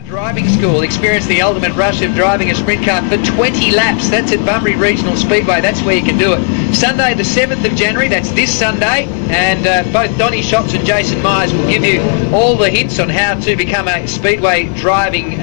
Driving school. Experience the ultimate rush of driving a sprint car for 20 laps. That's at Bunbury Regional Speedway. That's where you can do it. Sunday the 7th of January, that's this Sunday, and both Donny Schatz and Jason Meyers will give you all the hints on how to become a speedway driving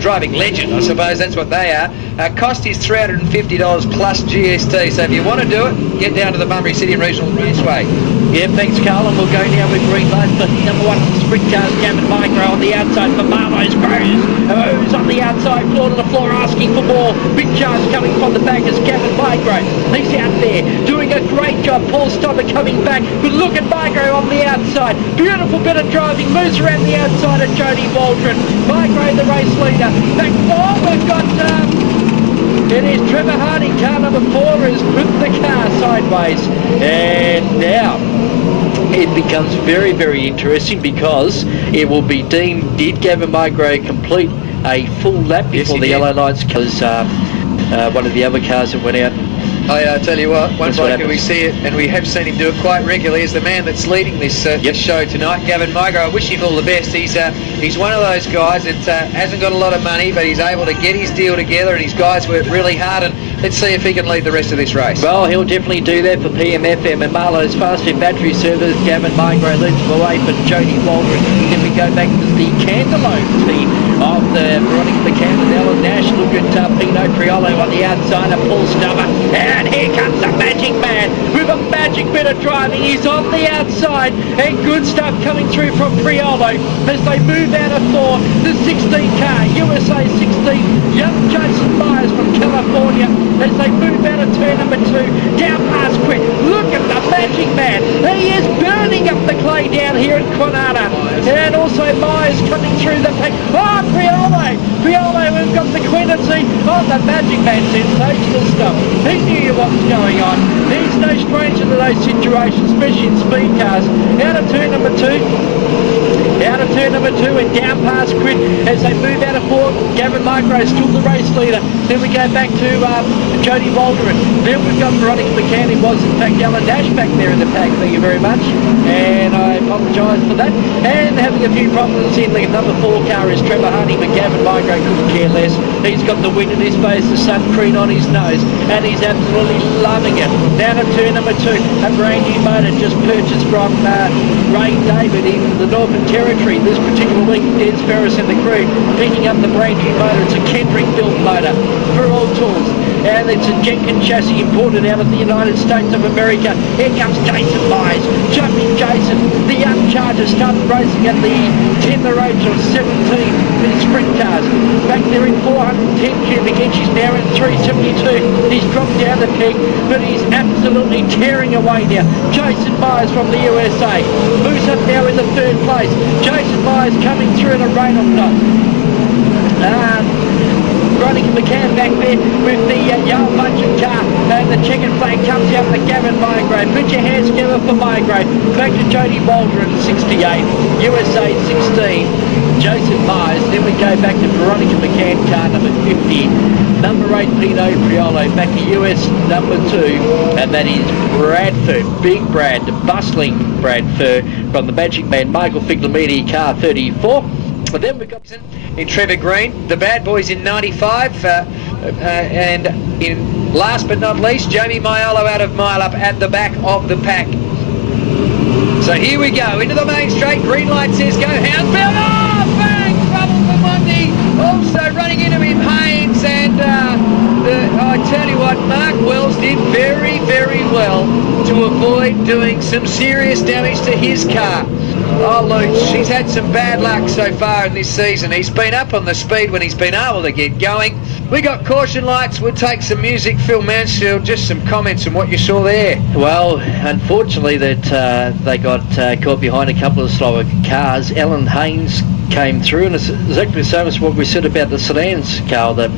driving legend, I suppose that's what they are. Cost is $350 plus GST, so if you want to do it, get down to the Bunbury City and Regional Raceway. Yeah, thanks Carl, and we'll go now with green lights for number one sprint cars, Gavin Migro on the outside for Marlowe's Crows. Who's on the outside, floor to the floor, asking for more. Big charge coming from the back as Gavin Migro. He's out there doing a great job. Paul Stopper coming back, but look at Migro on the outside. Beautiful bit of driving, moves around the outside of Jody Waldron. Migro the race leader. Back four, we've got it is Trevor Harding, car number 4, has put the car sideways. And now it becomes very, very interesting because it will be deemed, did Gavin Migro complete a full lap before the yellow lights? Because one of the other cars that went out. I tell you what, one bloke who we see it, and we have seen him do it quite regularly, is the man that's leading this, this show tonight, Gavin Migro. I wish him all the best. He's one of those guys that hasn't got a lot of money, but he's able to get his deal together, and his guys work really hard, and let's see if he can lead the rest of this race. Well, he'll definitely do that for PMFM and Marlowe's fast and battery service. Gavin Migro leads the way for Jody Waldron. Then we go back to the Cantaloupe team of the Veronica McCann and Alan Nash. Look at Pino Priolo on the outside of Paul Stubber. And here comes the Magic Man with a magic bit of driving. He's on the outside, and good stuff coming through from Priolo as they move out of 4. The 16 car, USA 16, young Jason Meyers from California as they move out of turn number 2, down past quick. Look at the Magic Man. He is burning up the clay down here at Quinana. And also Meyers coming through the pack. Oh, Priolo, we've got the Quinity on the Magic Man. Sensational stuff. He knew what was going on. He's no stranger to those situations, especially in speed cars. Out of turn number 2 and down past Quid as they move out of 4. Gavin Migro still the race leader. Then we go back to Jody Waldron. Then we've got Veronica McCann, who was in fact Alan Nash back there in the pack. Thank you very much. And I apologise for that. And having a few problems in the number 4 car is Trevor Harding, but Gavin Migro couldn't care less. He's got the wind in his face, the sun cream on his nose, and he's absolutely loving it. Down to turn number 2, a brand new motor just purchased from Ray David in the Northern Territory. This particular week, Des Ferris and the crew picking up the brand new motor. It's a Kendrick built motor for all tools, and it's a Jenkins chassis imported out of the United States of America. Here comes Jason Meyers, jumping Jason. The young Charger started racing at the 10 age of 17 in sprint cars. Back there in 410 cubic inches, now in 372. He's dropped down the peg, but he's absolutely tearing away now. Jason Meyers from the USA moves up now in the 3rd place. Jason Meyers coming through in a rain of knots. Veronica McCann back there with the yellow bunch car, and the checkered flag comes out for Gavin Migro. Put your hands together for Migro. Back to Jody Waldron, 68, USA 16, Jason Meyers. Then we go back to Veronica McCann, car number 50, number 8 Pino Priolo. Back to US number 2, and that is Brad Furr, Big Brad, bustling Brad Furr from the Magic Man, Michael Figlamini, car 34. But then we've got in Trevor Green, the bad boys in 95, and in last but not least, Jamie Maiolo out of Mile Up at the back of the pack. So here we go, into the main straight, green light says go, Houndsfield, oh, bang, trouble for Monday, also running into him, Haynes, and I tell you what, Mark Wells did very, very well to avoid doing some serious damage to his car. Oh, Luch, he's had some bad luck so far in this season. He's been up on the speed when he's been able to get going. We got caution lights. We'll take some music. Phil Mansfield, just some comments on what you saw there. Well, unfortunately that they got caught behind a couple of slower cars. Alan Haynes came through, and it's exactly the same as what we said about the sedans, Carl, that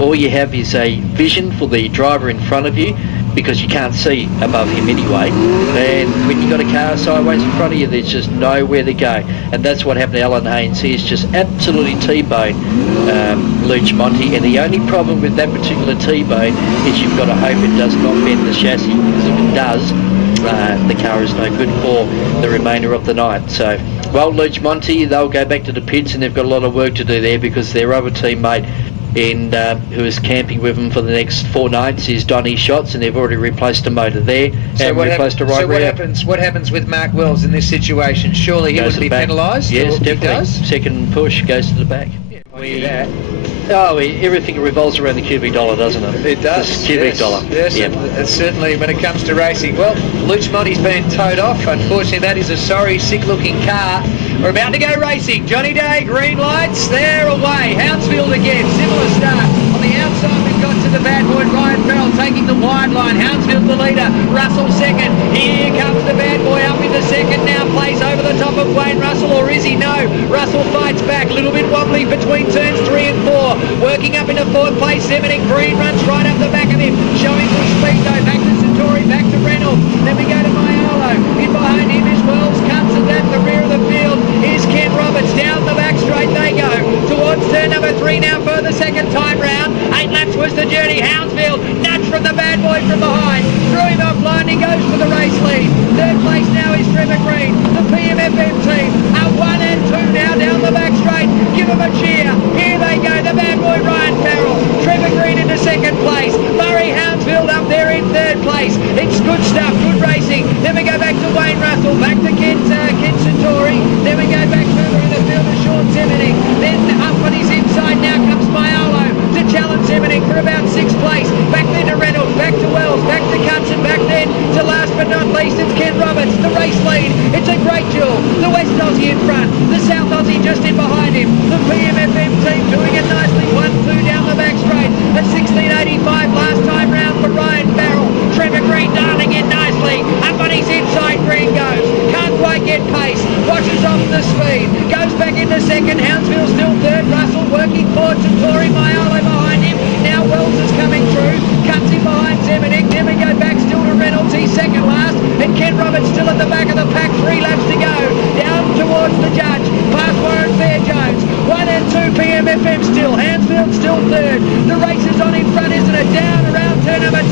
all you have is a vision for the driver in front of you, because you can't see above him anyway, and when you've got a car sideways in front of you, there's just nowhere to go, and that's what happened to Alan Haynes. He's just absolutely T-boned Luch Monty, and the only problem with that particular T-bone is you've got to hope it does not bend the chassis, because if it does, the car is no good for the remainder of the night. So Well, Leach Monty, they'll go back to the pits and they've got a lot of work to do there because their other teammate who is camping with them for the next 4 nights is Donny Schatz, and they've already replaced a motor there and replaced a right rear. What happens with Mark Wells in this situation? Surely he wouldn't be penalised? Yes, definitely. He does? Second push goes to the back. Yeah, Everything revolves around the cubic dollar, doesn't it? it does. It's cubic dollar. Yes, it's certainly when it comes to racing. Well, Luch Monty's been towed off. Unfortunately, that is a sorry, sick-looking car. We're about to go racing. Johnny Day, green lights, they're away. Hounsfield again, similar start. On the outside, we've got to the bad boy Ryan Farrell taking the wide line. Hounsfield the leader, Russell second. Here comes the bad boy up into second now. Plays over the top of Wayne Russell, or is he? No. Russell fights back. A little bit wobbly between turns 3 and 4. Working up into 4th place. Semenik Green runs right up the back of him. Showing good speed though. Back to Centauri, back to Reynolds. Then we go to Maiolo. In behind him is Wells. Cuts and at the rear of the field is Ken Roberts. Down the back straight they go. Towards turn number 3 now for the second time round. 8 laps was the journey. Hounsfield nudged from the bad boy from behind. Threw him offline. He goes for the race lead. 3rd place now is Trevor Green. The PMFM team are 1 and 2 now down the back straight. Give them a cheer. Here they go. The bad boy Ryan Farrell. Trevor Green into 2nd place. Murray Hounsfield up there in 3rd place. It's good stuff. Good racing. Then we go back to Wayne Russell. Back to Ken Centauri. Then we go back further in the field to Sean Semenik. Then up on his inside now comes Maiolo to challenge Semenik for about 6th place. Back then to Reynolds. Back to Wells. Back to Cutts. And back then to last but not least it's Ken Roberts. The race lead. It's a great duel. The West Aussie in front. The South Aussie just in behind him. The PMFM team doing it nicely. 1-2 down the back straight. A 16.85 last time round for Ryan Farrell. Trevor Green darting it nicely. Up on his inside, Green goes. Can't quite get pace. Washes off the speed. Goes back into 2nd. Hounsfield still 3rd. Russell working forward to Tory. Maiolo behind him. Now Wells is coming through. Cuts him behind Semenik. Then we go back still to Reynolds. He's 2nd last. And Ken Roberts still at the back of the pack. 3 laps to go. Down towards the judge. Past Warren Fairjones. 1 and 2 PMFM still. Hansfield still 3rd. The race is on in front, isn't it? Down around turn number 2.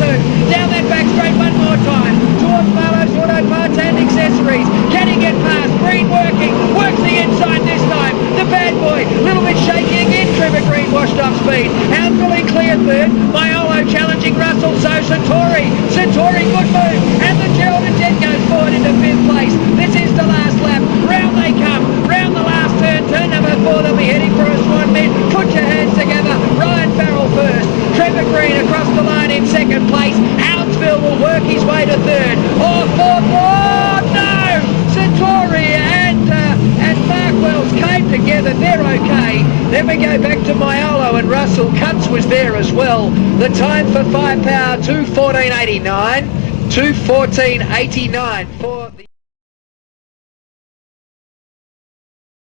Down that back straight one more time. Towards Marlowe's Auto Parts and Accessories. Can he get past? Green working. Works the inside this time. The bad boy. Little bit shaky again. Trevor Green washed off speed. Hounsfield in clear 3rd. Maiolo challenging Russell. So Centauri. Centauri, good move. And the Gerald and Jet goes forward into 5th place. This is the last lap. Round they come. Round the last turn. Turn number 4. They'll be heading for a swan mid. Put your hands together. Ryan Farrell first. Trevor Green across the line in 2nd place. Hounsfield will work his way to 3rd. Or 4th. Oh no! Centauri and Mark Wells came together. They're okay. Then we go back to Maiolo and Russell. Cutts was there as well. The time for firepower 2:14.89. 2:14.89 for the